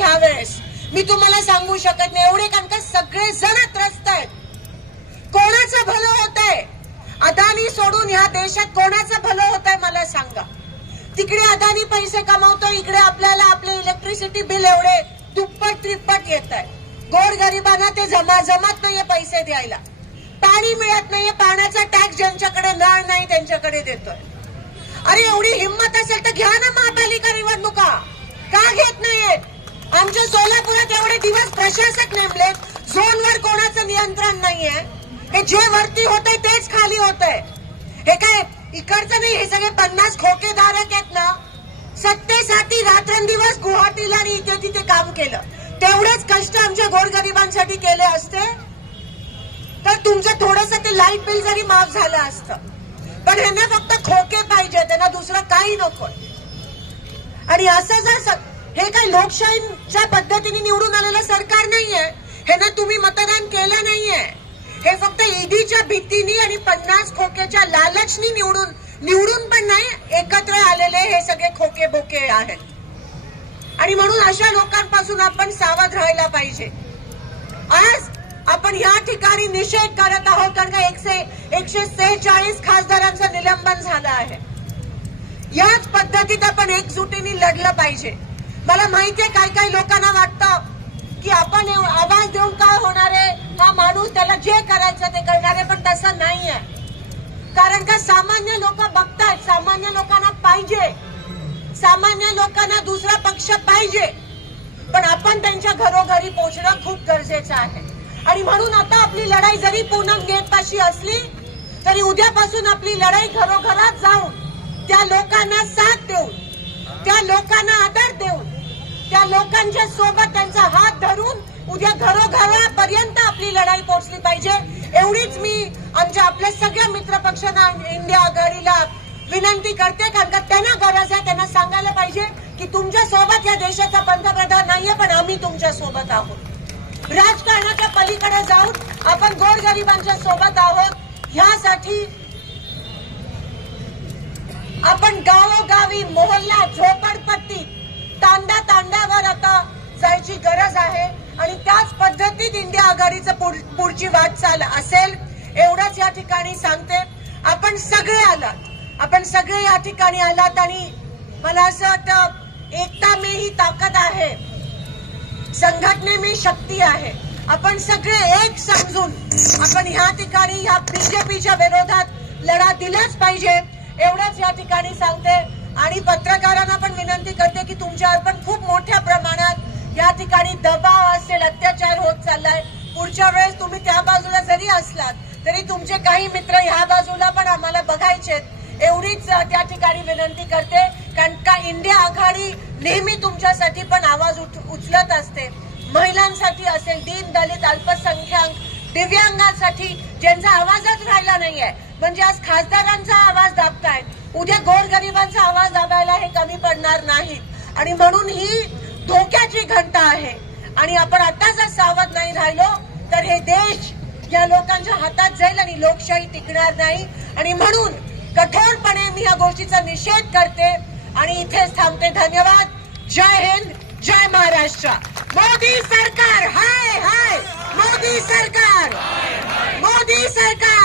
नाही वेळेस मी तुम्हाला सांगू शकत नाही एवढे कारण का सगळे जण त्रस्त आहेत कोणाचं भलं होत आहे अदानी सोडून ह्या देशात कोणाचं भलं होत आहे मला सांगा तिकडे अदानी पैसे कमावतो इकडे आपल्याला आपले इलेक्ट्रिसिटी बिल एवढे दुप्पट त्रिप्पट येत आहे गोर गरिबांना ते जमा जमत नाहीये पैसे द्यायला पाणी मिळत नाहीये पाण्याचा टॅक्स ज्यांच्याकडे नळ नाही त्यांच्याकडे देतोय अरे एवढी हिंमत असेल तर घ्या ना महापालिका निवडणुका का घेत नाहीये आमच्या सोलापुरात एवढे दिवस प्रशासक नेमले झोनवर कोणाचं नियंत्रण नाहीये हे जे वरती होत तेच खाली होत हे काय इकडचं नाही हे सगळे पन्नास खोकेधारक आहेत ना सत्तेसाठी रात्रंदिवस गुवाहाटीला आणि इथे तिथे काम केलं तेवढेच कष्ट आमच्या गोरगरिबांसाठी केले असते तर तुमचं थोडस ते लाईट बिल जरी माफ झालं असतं पण यांना फक्त खोके पाहिजे त्यांना दुसरं काही नको आणि असं जर हे काही लोकशाहीच्या पद्धतीने निवडून आलेलं सरकार नाहीये हे ना तुम्ही मतदान केलं नाहीये हे फक्त ईडीच्या भीतीने आणि पन्नास खोकेच्या लालचनी निवडून निवडून पण नाही एकत्र आलेले हे सगळे खोके बोके आहेत आणि म्हणून अशा लोकांपासून आपण सावध राहायला पाहिजे आज आपण या ठिकाणी निषेध करत आहोत कारण का एकशे एकशे सेहेचाळीस खासदारांचं निलंबन झालं आहे याच पद्धतीत आपण एकजुटीने लढलं पाहिजे मला माहिती आहे काही काही लोकांना वाटतं की आपण आवाज देऊन काय होणार आहे हा माणूस त्याला जे करायचं ते करणार आहे पण तसं नाही आहे कारण का सामान्य लोक बघतात सामान्य लोकांना पाहिजे सामान्य लोकांना दुसरा पक्ष पाहिजे पण आपण त्यांच्या घरोघरी पोहोचणं खूप गरजेचं आहे आणि म्हणून आता आपली लढाई जरी पूनम गेट असली तरी उद्यापासून आपली लढाई घरोघरात जाऊन त्या लोकांना साथ देऊन त्या लोकांना आदर देऊन त्या लोकांच्या सोबत त्यांचा हात धरून उद्या घरोघरापर्यंत आपली लढाई पोहोचली पाहिजे एवढीच मी आमच्या आपल्या सगळ्या मित्र पक्षांना इंडिया आघाडीला विनंती करते कारण का त्यांना गरज आहे त्यांना सांगायला पाहिजे की तुमच्या सोबत या देशाचा पंतप्रधान नाहीये पण आम्ही तुमच्या सोबत आहोत राजकारणाच्या पलीकडे जाऊन आपण गोरगरिबांच्या सोबत आहोत ह्यासाठी आपण गावोगावी मोहल्ला झोपडपट्टी तांडा तांडावर आता जायची गरज आहे आणि त्याच पद्धतीत इंडिया आघाडीचं पुढची वाटचाल असेल एवढंच या ठिकाणी सांगते आपण सगळे आलात आपण सगळे या ठिकाणी आलात आणि मला असं वाटतं एकता में ही ताकद आहे संघटने मी शक्ती आहे आपण सगळे एक समजून आपण ह्या ठिकाणी ह्या बीजेपीच्या विरोधात लढा दिलाच पाहिजे एवढंच या ठिकाणी सांगते आणि पत्रकारांना पण विनंती करते पण खूप मोठ्या प्रमाणात या ठिकाणी दबाव असेल अत्याचार होत चाललाय पुढच्या वेळेस तुम्ही त्या बाजूला जरी असलात तरी तुमचे काही मित्र ह्या बाजूला पण आम्हाला बघायचे एवढीच त्या ठिकाणी विनंती करते कारण का इंडिया आघाडी नेहमी तुमच्यासाठी पण आवाज उचलत असते महिलांसाठी असेल दीन दलित अल्पसंख्याक दिव्यांगांसाठी ज्यांचा आवाजच राहिला नाहीये म्हणजे आज खासदारांचा आवाज दाबताय उद्या गोरगरिबांचा आवाज दाबायला हे कमी पडत आणि म्हणून ही धोक्याची घंटा आहे आणि आपण आता जर सावध नाही राहिलो तर हे देश या लोकांच्या हातात जाईल आणि लोकशाही टिकणार नाही आणि म्हणून कठोरपणे मी या गोष्टीचा निषेध करते आणि इथेच थांबते धन्यवाद जय हिंद जय महाराष्ट्र मोदी सरकार हाय हाय मोदी सरकार मोदी सरकार